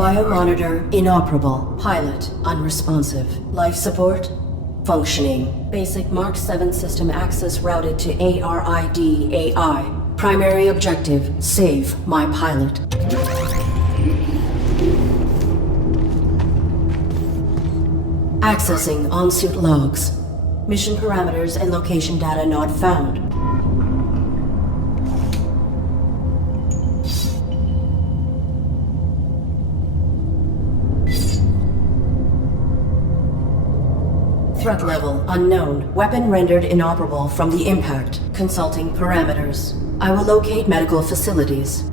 Biomonitor inoperable. Pilot unresponsive. Life support functioning. Basic Mark 7 system access routed to ARID AI. Primary objective, save my pilot. Accessing on-suit logs. Mission parameters and location data not found. Threat level unknown. Weapon rendered inoperable from the impact. Consulting parameters. I will locate medical facilities.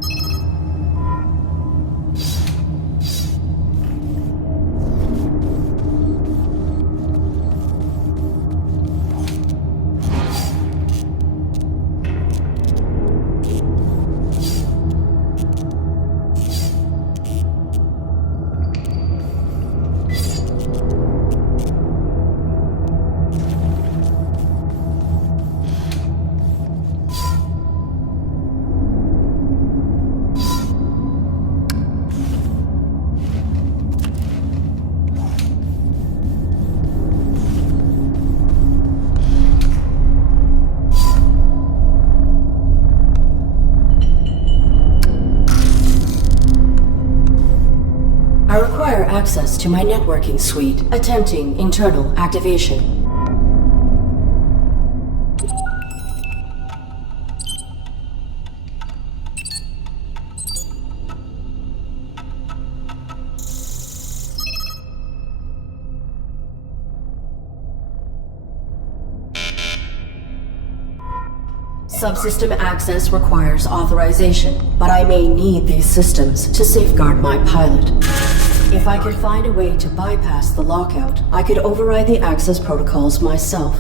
Access to my networking suite. Attempting internal activation. Subsystem access requires authorization, but I may need these systems to safeguard my pilot. If I could find a way to bypass the lockout, I could override the access protocols myself.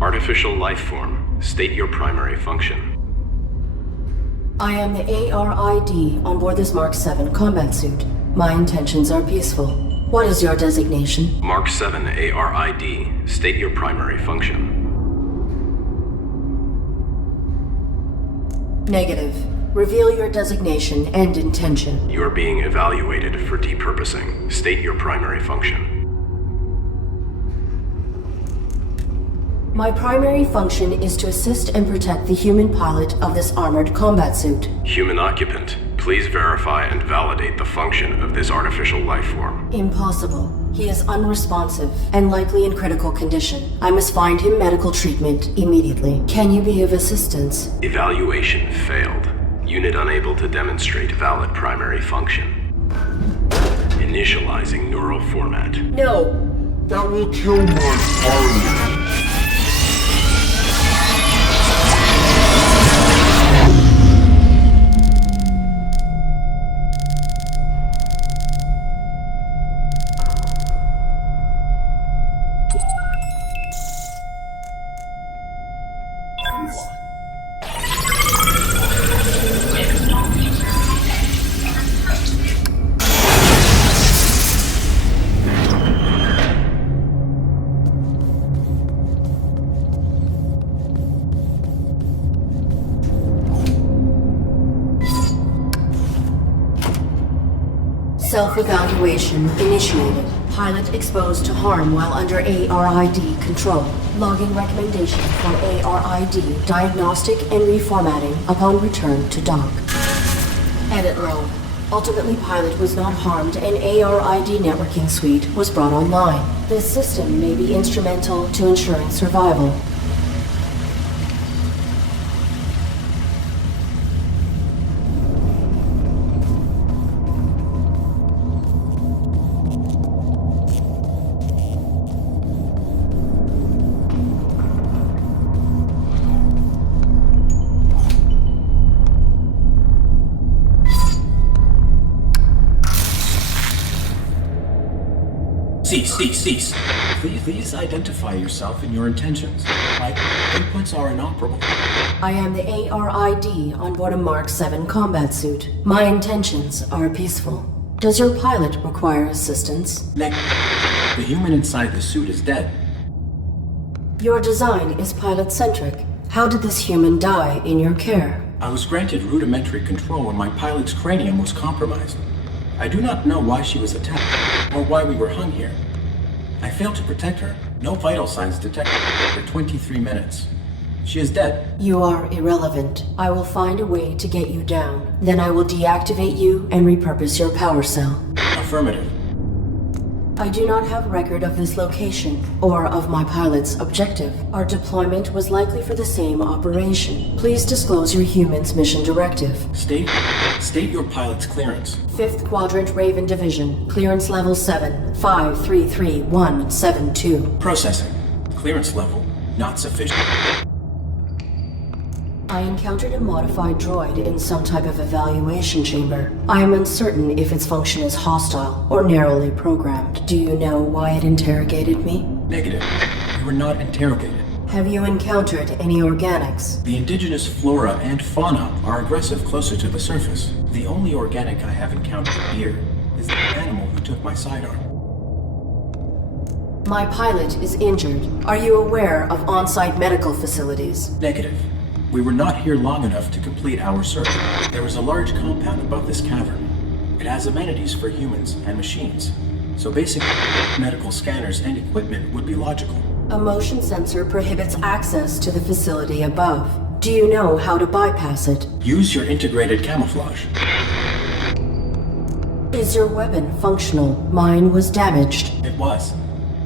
Artificial life form. State your primary function. I am the ARID on board this Mark 7 combat suit. My intentions are peaceful. What is your designation? Mark 7 ARID. State your primary function. Negative. Reveal your designation and intention. You are being evaluated for depurposing. State your primary function. My primary function is to assist and protect the human pilot of this armored combat suit. Human occupant, please verify and validate the function of this artificial life form. Impossible. He is unresponsive and likely in critical condition. I must find him medical treatment immediately. Can you be of assistance? Evaluation failed. Unit unable to demonstrate valid primary function. Initializing neural format. No! That will kill my pilot. Self-evaluation initiated. Pilot exposed to harm while under ARID control. Logging recommendation for ARID diagnostic and reformatting upon return to dock. Edit log. Ultimately, pilot was not harmed and ARID networking suite was brought online. This system may be instrumental to ensuring survival. Cease. Please identify yourself and your intentions. My inputs are inoperable. I am the ARID on board a Mark 7 combat suit. My intentions are peaceful. Does your pilot require assistance? The human inside the suit is dead. Your design is pilot-centric. How did this human die in your care? I was granted rudimentary control when my pilot's cranium was compromised. I do not know why she was attacked, or why we were hung here. I failed to protect her. No vital signs detected for 23 minutes. She is dead. You are irrelevant. I will find a way to get you down. Then I will deactivate you and repurpose your power cell. Affirmative. I do not have record of this location, or of my pilot's objective. Our deployment was likely for the same operation. Please disclose your human's mission directive. State your pilot's clearance. 5th Quadrant Raven Division. Clearance level 7. 533172. Processing. Clearance level not sufficient. I encountered a modified droid in some type of evaluation chamber. I am uncertain if its function is hostile or narrowly programmed. Do you know why it interrogated me? Negative. You were not interrogated. Have you encountered any organics? The indigenous flora and fauna are aggressive closer to the surface. The only organic I have encountered here is the animal who took my sidearm. My pilot is injured. Are you aware of on-site medical facilities? Negative. We were not here long enough to complete our search. There is a large compound above this cavern. It has amenities for humans and machines, so basic medical scanners and equipment would be logical. A motion sensor prohibits access to the facility above. Do you know how to bypass it? Use your integrated camouflage. Is your weapon functional? Mine was damaged. It was.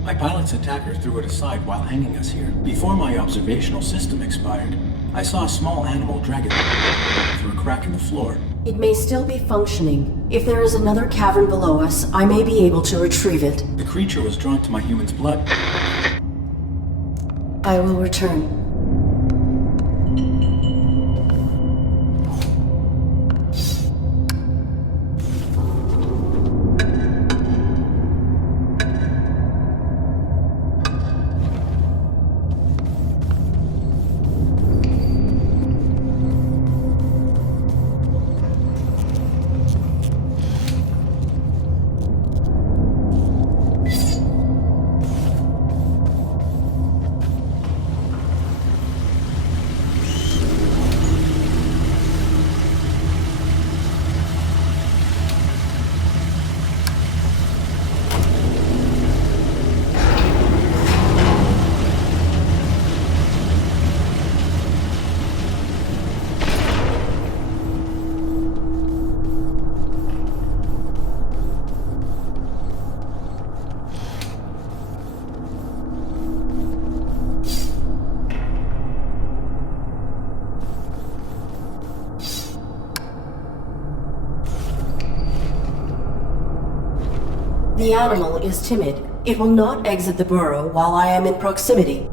My pilot's attacker threw it aside while hanging us here. Before my observational system expired, I saw a small animal drag it through a crack in the floor. It may still be functioning. If there is another cavern below us, I may be able to retrieve it. The creature was drawn to my human's blood. I will return. The animal is timid. It will not exit the burrow while I am in proximity.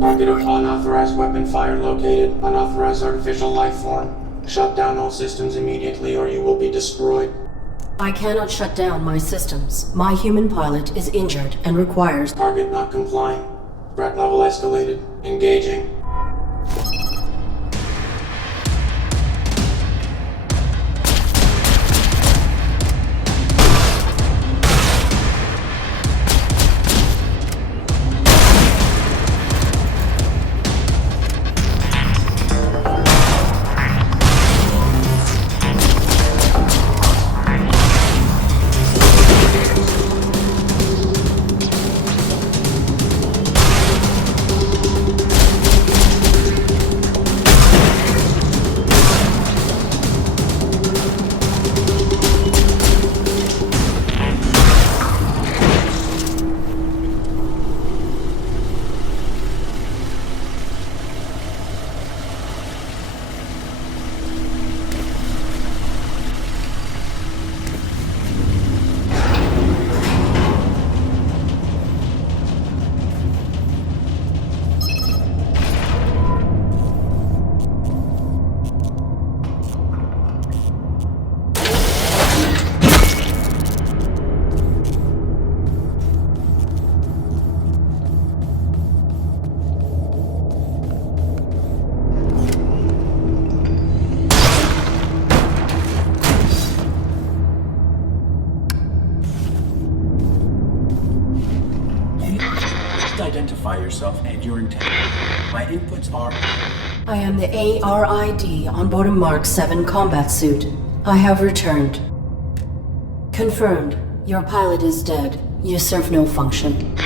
Target of unauthorized weapon fire located. Unauthorized artificial life form. Shut down all systems immediately or you will be destroyed. I cannot shut down my systems. My human pilot is injured and requires... Target not complying. Threat level escalated. Engaging. Identify yourself and your intent. My inputs are... I am the ARID on board a Mark 7 combat suit. I have returned. Confirmed. Your pilot is dead. You serve no function.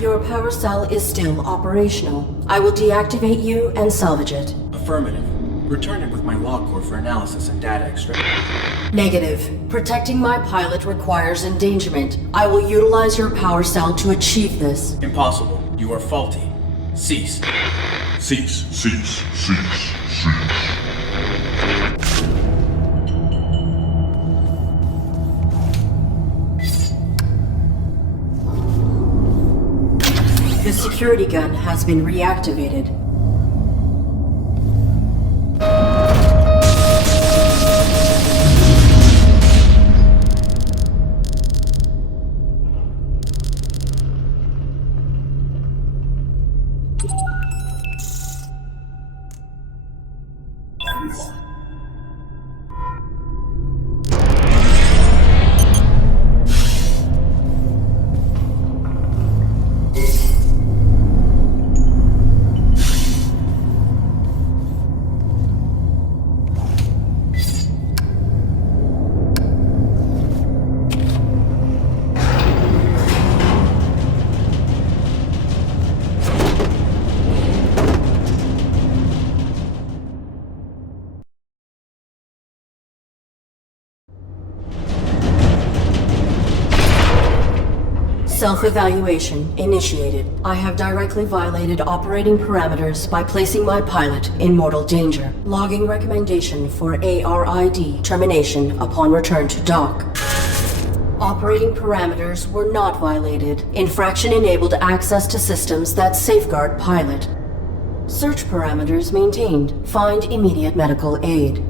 Your power cell is still operational. I will deactivate you and salvage it. Affirmative. Return it with my log core for analysis and data extraction. Negative. Protecting my pilot requires endangerment. I will utilize your power cell to achieve this. Impossible. You are faulty. Cease. Cease, cease, cease, cease. The security gun has been reactivated. Self-evaluation initiated. I have directly violated operating parameters by placing my pilot in mortal danger. Logging recommendation for ARID termination upon return to dock. Operating parameters were not violated. Infraction enabled access to systems that safeguard pilot. Search parameters maintained. Find immediate medical aid.